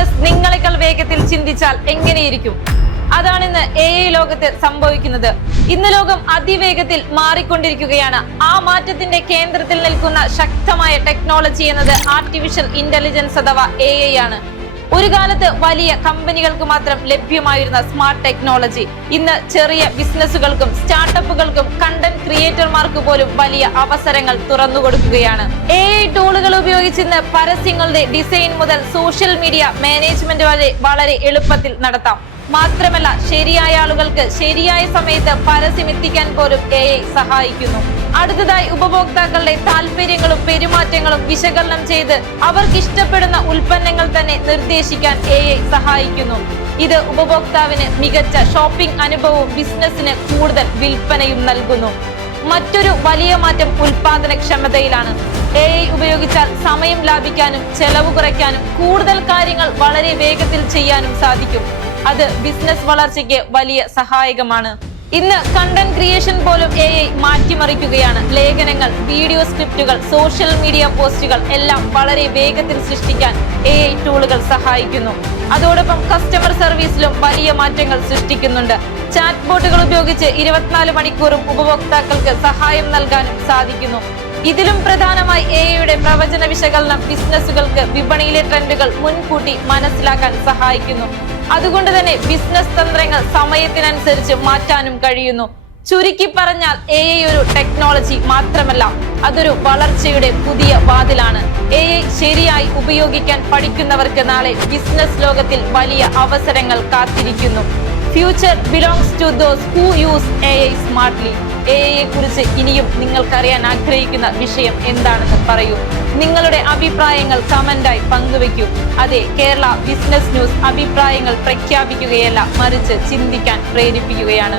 Business നിങ്ങളെക്കാൾ വേഗത്തിൽ ചിന്തിച്ചാൽ എങ്ങനെയിരിക്കും? അതാണ് ഇന്ന് AI ലോകത്ത് സംഭവിക്കുന്നത്. ഇന്ന് ലോകം അതിവേഗത്തിൽ മാറിക്കൊണ്ടിരിക്കുകയാണ്. ആ മാറ്റത്തിന്റെ കേന്ദ്രത്തിൽ നിൽക്കുന്ന ശക്തമായ ടെക്നോളജി എന്നത് ആർട്ടിഫിഷ്യൽ ഇന്റലിജൻസ് അഥവാ AI ആണ്. ഒരു കാലത്ത് വലിയ കമ്പനികൾക്ക് മാത്രം ലഭ്യമായിരുന്ന സ്മാർട്ട് ടെക്നോളജി ഇന്ന് ചെറിയ ബിസിനസ്സുകൾക്കും സ്റ്റാർട്ടപ്പുകൾക്കും കണ്ടന്റ് ക്രിയേറ്റർമാർക്ക് പോലും വലിയ അവസരങ്ങൾ തുറന്നുകൊടുക്കുകയാണ്. AI ടൂളുകൾ ഉപയോഗിച്ച് ഇന്ന് പരസ്യങ്ങളുടെ ഡിസൈൻ മുതൽ സോഷ്യൽ മീഡിയ മാനേജ്മെന്റ് വരെ വളരെ എളുപ്പത്തിൽ നടത്താം. മാത്രമല്ല, ശരിയായ ആളുകൾക്ക് ശരിയായ സമയത്ത് പരസ്യം എത്തിക്കാൻ പോലും AI സഹായിക്കുന്നു. അടുത്തതായി, ഉപഭോക്താക്കളുടെ താല്പര്യങ്ങളും പെരുമാറ്റങ്ങളും വിശകലനം ചെയ്ത് അവർക്ക് ഇഷ്ടപ്പെടുന്ന ഉൽപ്പന്നങ്ങൾ തന്നെ നിർദ്ദേശിക്കാൻ AI സഹായിക്കുന്നു. ഇത് ഉപഭോക്താവിന് മികച്ച ഷോപ്പിംഗ് അനുഭവവും ബിസിനസിന് കൂടുതൽ വിൽപ്പനയും നൽകുന്നു. മറ്റൊരു വലിയ മാറ്റം ഉൽപാദനക്ഷമതയിലാണ്. AI ഉപയോഗിച്ചാൽ സമയം ലാഭിക്കാനും ചെലവ് കുറയ്ക്കാനും കൂടുതൽ കാര്യങ്ങൾ വളരെ വേഗത്തിൽ ചെയ്യാനും സാധിക്കും. അത് ബിസിനസ് വളർച്ചയ്ക്ക് വലിയ സഹായകമാണ്. ഇന്ന് കണ്ടന്റ് ക്രിയേഷൻ പോലും AI മാറ്റിമറിക്കുകയാണ്. ലേഖനങ്ങൾ, വീഡിയോ സ്ക്രിപ്റ്റുകൾ, സോഷ്യൽ മീഡിയ പോസ്റ്റുകൾ എല്ലാം വളരെ വേഗത്തിൽ സൃഷ്ടിക്കാൻ AI ടൂളുകൾ സഹായിക്കുന്നു. അതോടൊപ്പം കസ്റ്റമർ സർവീസിലും വലിയ മാറ്റങ്ങൾ സൃഷ്ടിക്കുന്നുണ്ട്. ചാറ്റ് ബോട്ടുകൾ ഉപയോഗിച്ച് 24 മണിക്കൂറും ഉപഭോക്താക്കൾക്ക് സഹായം നൽകാനും സാധിക്കുന്നു. ഇതിലും പ്രധാനമായി AIയുടെ പ്രവചന വിശകലനം ബിസിനസ്സുകൾക്ക് വിപണിയിലെ ട്രെൻഡുകൾ മുൻകൂട്ടി മനസ്സിലാക്കാൻ സഹായിക്കുന്നു. അതുകൊണ്ട് തന്നെ ബിസിനസ് തന്ത്രങ്ങൾ സമയത്തിനനുസരിച്ച് മാറ്റാനും കഴിയുന്നു. ചുരുക്കി പറഞ്ഞാൽ AI ഒരു ടെക്നോളജി മാത്രമല്ല, അതൊരു വളർച്ചയുടെ പുതിയ വാതിലാണ്. AI ശരിയായി ഉപയോഗിക്കാൻ പഠിക്കുന്നവർക്ക് നാളെ ബിസിനസ് ലോകത്തിൽ വലിയ അവസരങ്ങൾ കാത്തിരിക്കുന്നു. Future belongs to those who use AI smartly. AI കുറിച്ച് ഇനിയും നിങ്ങൾക്കറിയാൻ ആഗ്രഹിക്കുന്ന വിഷയം എന്താണെന്ന് പറയൂ. നിങ്ങളുടെ അഭിപ്രായങ്ങൾ കമന്റായി പങ്കുവെക്കൂ. അതെ, കേരള ബിസിനസ് ന്യൂസ് അഭിപ്രായങ്ങൾ പ്രഖ്യാപിക്കുകയല്ല, മറിച്ച് ചിന്തിക്കാൻ പ്രേരിപ്പിക്കുകയാണ്.